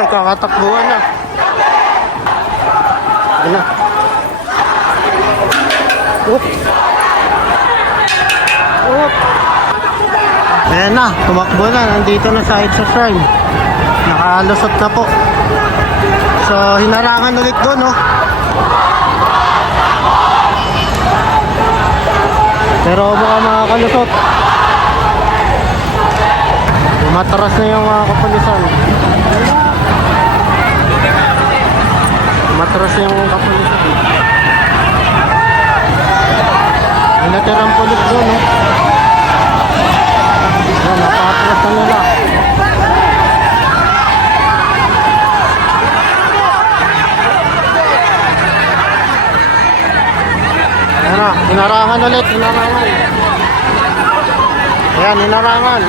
nagkakatakbuhan na. Ayan na. Oop. Oop. Ayan na, tumakbo na. Nandito na sa Edsa Shrine. Nakalusot na po. So, hinarangan ulit doon, no? Pero baka makakalusot. Matras na yung mga kapulisan. Matras na yung kapulisan. May natirang pulis doon, no? Ayan, napatras na nila. Ayan na, hinarangan ulit, hinarangan. Ayan, hinarangan.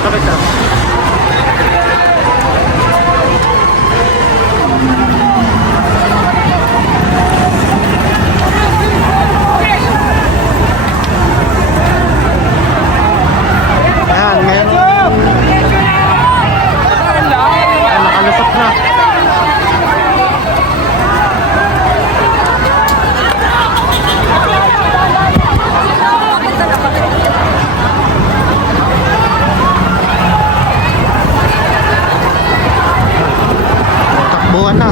Kapit na. Ayan, meron. Ayan, nakalusot na. Takbuhan na.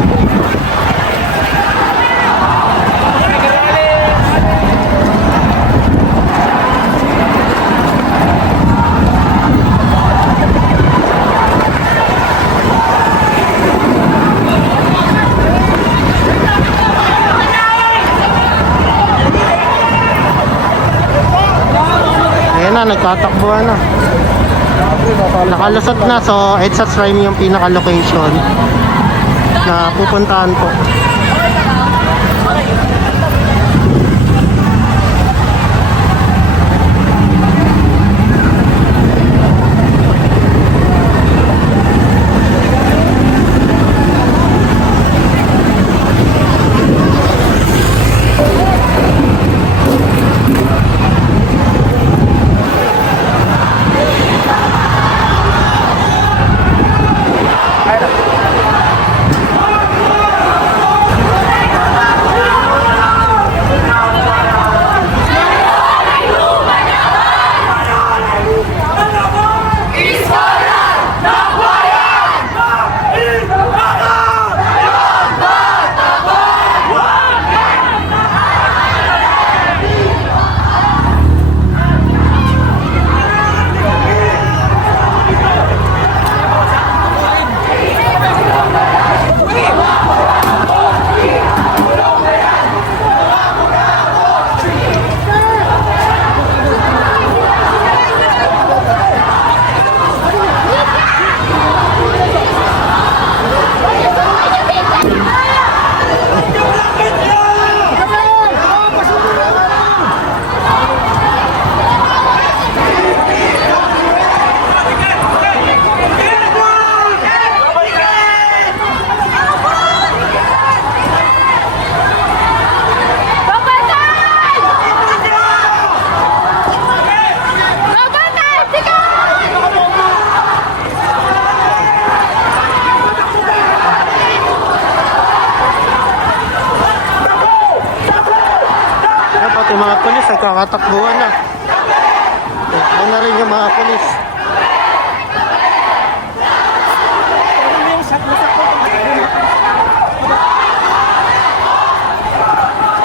Ayan na, nagtatakbuhan na. Nakalusot na. So, Edsa Shrine yung pinaka-location na pupuntahan po. Yung mga pulis nagkakatakbuhan na. Takbo na rin yung mga pulis.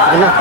Ayan na.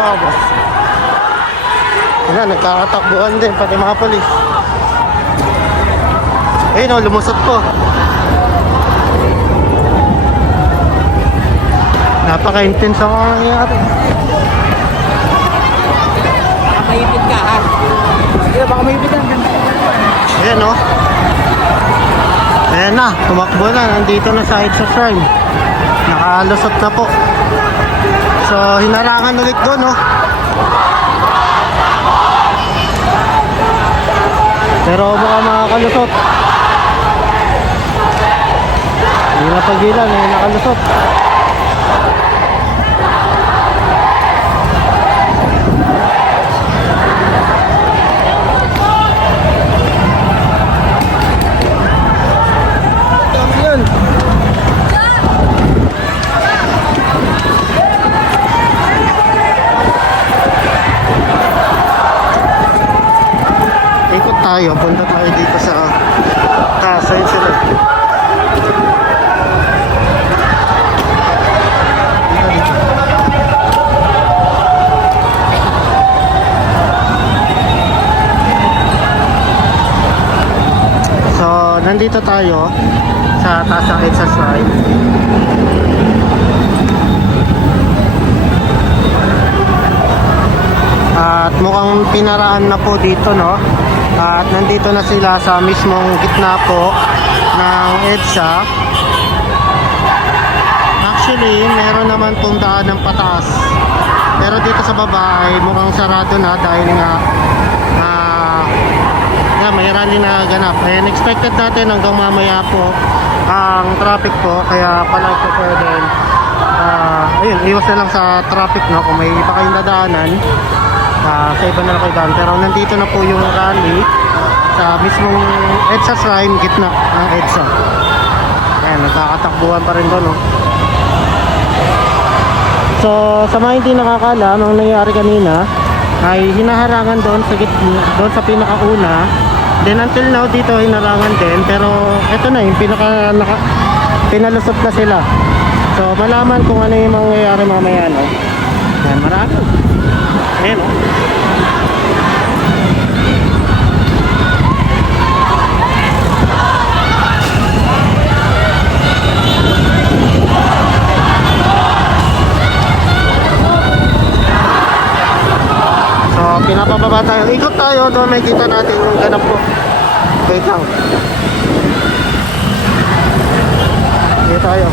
mga boss. Ayan, nagkakatakbuhan din, pati mga polis. Ayun o, lumusot po. Napaka-intense ang nangyayari. Baka maipit ka, ha? Sige, baka maipit ka. Ayan o. Ayan na, tumakbo na. Nandito na sa extra crime. Nakalusot na po. So, hinarangan ulit doon, no? Pero baka makakalusot. Hindi na pagilan, eh, nakalusot. Yun. Ikot tayo, punta tayo dito sa casa, yun sila. So, nandito tayo sa taas ng Exas Ride. At mukhang pinaraan na po dito, no? At nandito na sila sa mismong gitna po ng EDSA. Actually, meron naman pong daan ng pataas. Pero dito sa baba ay mukhang sarado na dahil nga may rally na ganap. And expected natin hanggang mamaya po ang traffic po. Kaya pala ito pwede. Ayun, iwas na lang sa traffic, no? Kung may iba kayong dadaanan, sa iba na lang kayo daan. Pero nandito na po yung rally sa mismong EDSA Shrine, gitna ng EDSA. Ayan, nagkakatakbuhan pa rin doon, no? So, sa mga hindi nakakalam, ang nangyari kanina ay hinaharangan doon sa gitna, doon sa pinakauna. Then until now dito hinarangan din, pero eto na yung pinalusot na sila. So, malaman kung ano yung mangyayari mamaya, no? Ayan, marami. Ayan, no? Pinapababa tayo. Ikot tayo doon, may kita natin yung ganap po. Wait lang. Dito tayo.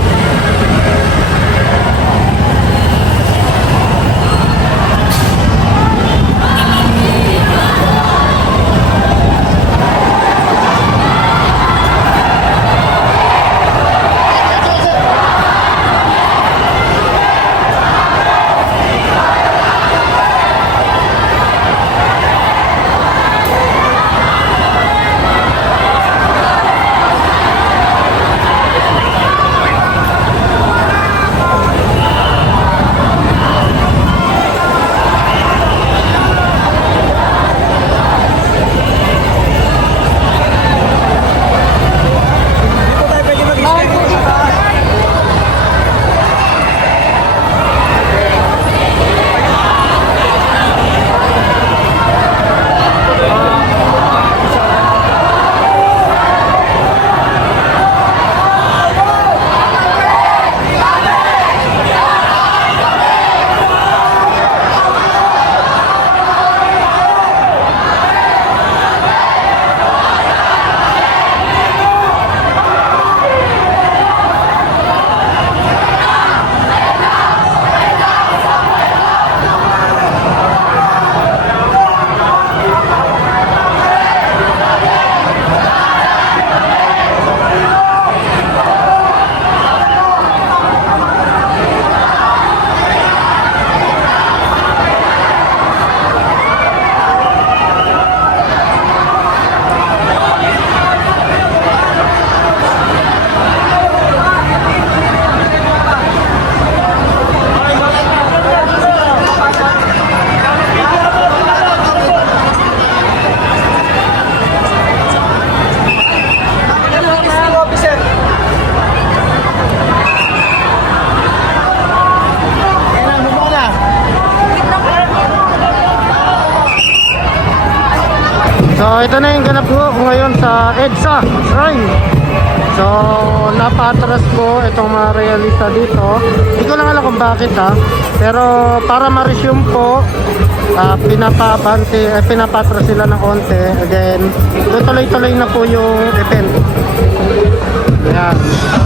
ito na yung ganap ko ngayon sa EDSA Shrine. So, napatras ko itong mga realista dito. Hindi ko lang alam kung bakit pero para ma-resume po, pinapatras sila ng konti. Again, tuloy-tuloy na po yung event. Ayan.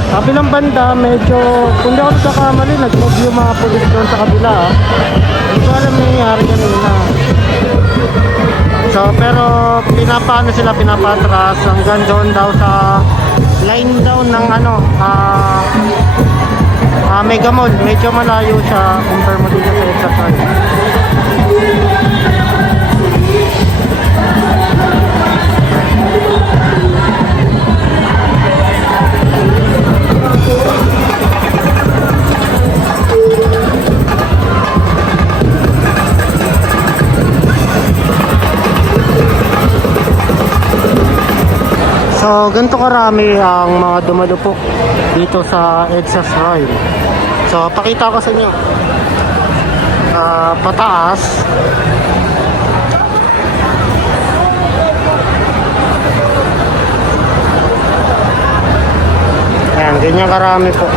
Kabilang banda, medyo, kung di ako nagkakamali, nag-move yung mga pulis doon sa kabila. Hindi ko alam nangyayari kanina. So, pero pinapatras hanggang doon daw sa line down ng Mega Mall. Medyo malayo siya compare mo dito sa exercise. So, ganito karami ang mga dumadupok dito sa EDSA Shrine. So, pakita ko sa inyo. Pataas. Ayan, ganyan karami po.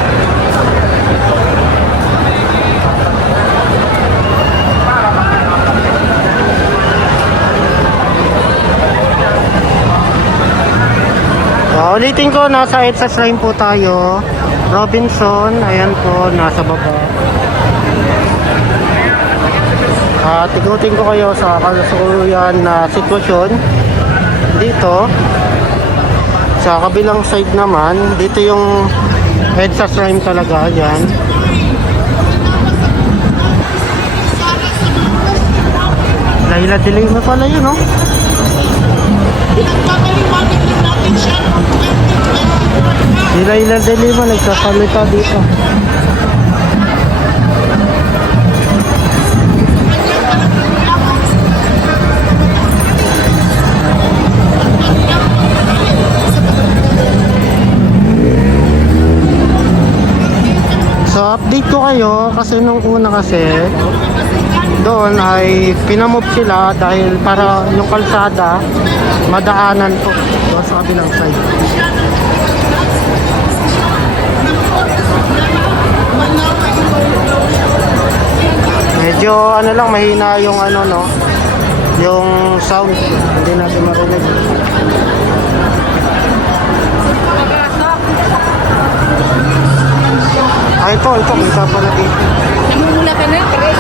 Ulitin ko, nasa EDSA Shrine po tayo. Robinson, ayan po, nasa baba. Tigutin ko kayo sa kasalukuyan na sitwasyon. Dito, sa kabilang side naman, dito yung EDSA Shrine talaga, ayan. Laila Delima pala yun, no? Si Laila Delima nagsasalita dito. So update ko kayo kasi nung una kasi doon ay pinamove sila dahil para yung kalsada madaanan po doon sa kabilang side. Medyo lang, mahina yung yung sound, hindi natin marinig. Ito, kita pala dito. Namumula ka na, pare.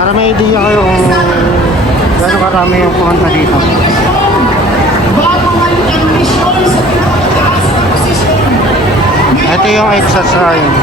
Para may idea kayo kung gano'ng karami yung pumunta dito. Ito yung EDSA Shrine.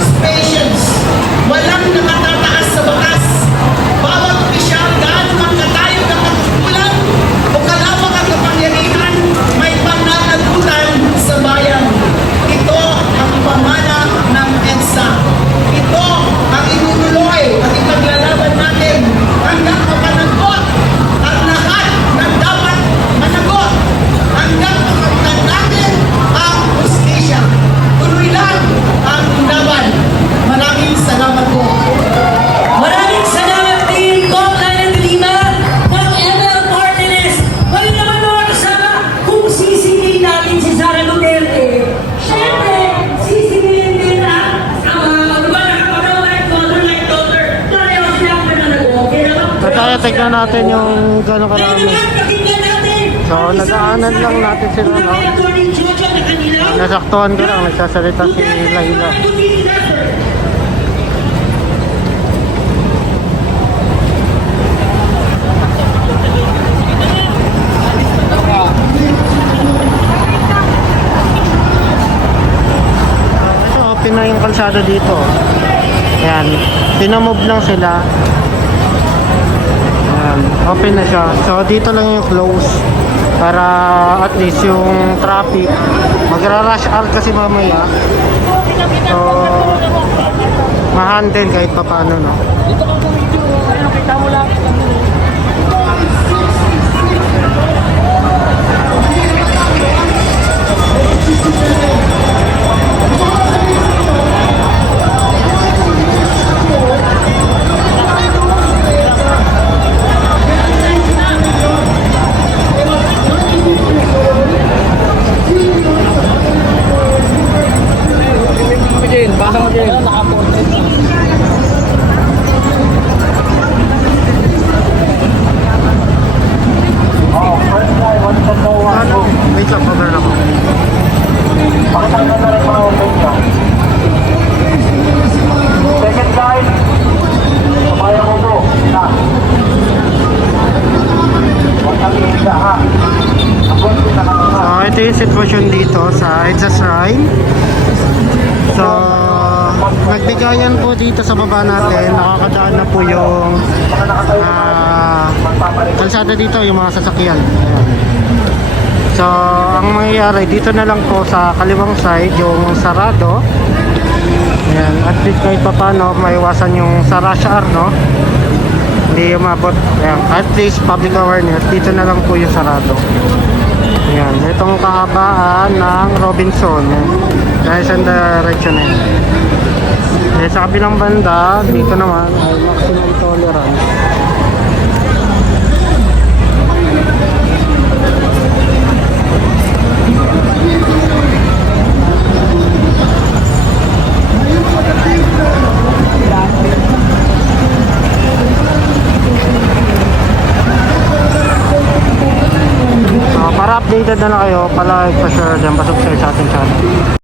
spokespersons. Walang nakatataas sa batas. Bawat opisyal, gaano man katayog ang katungkulan o kalawak ang kapangyarihan, may pananagutan sa bayan. Ito ang pamana ng EDSA. Ito ang inutuloy at ipaglalaban natin hanggang mapanagot ang lahat ng dapat managot, hanggang mapagtan natin ang hustisya. Tuloy lang ang laban. Maraming salamat po. Maraming salamat din, Kong Alan de Lima, ng ML Martinez. Kayo naman mga kasama, kung sisingilin natin si Sara Duterte, syempre, sisingilin din ang mga nakapagawa like mother, like daughter. Pareho silang mananagot. Kaya naman, So tayo, tignan natin yung gano'ng Ngayon karami. naman, pakinggan natin. So, nagaanan lang natin sila, no? Kay Atty. Jojo na kanilang Nasaktuhan ko lang, nagsasalita si Duterte Laila. Community Network. So, open na yung kalsada dito. Ayan, pinamove lang sila. Ayan, open na siya. So, dito lang yung close para at least yung traffic magra-rush hour kasi mamaya. So, ma-handle kahit pa paano, no? Dito ka po video. Ayun, kita mo lang. Basa mo dyan. Nakaportrait. Ano? Wait lang, cover lang ako. Second line, kumaya mo po, na. Huwag kang iisa, ha. Abot ko na So, ito yung sitwasyon dito sa EDSA Shrine. So, nagbigayan po dito sa baba natin. Nakakadaan na po yung kalsada dito, yung mga sasakyan. Ayan. So, ang mangyayari, dito na lang po sa kaliwang side, yung sarado. Ayan, at least kahit pa paano, maiwasan yung sa rush hour, no? Hindi umabot. Ayan, at least public awareness, dito na lang po yung sarado. Ayan, itong kahabaan ng Robinson. Ayan, dahil sa direction na yun. Eh, sa kabilang banda, dito naman ay maximum tolerance. Para updated na lang kayo, palike, pa-share dyan, pasubscribe sa ating channel.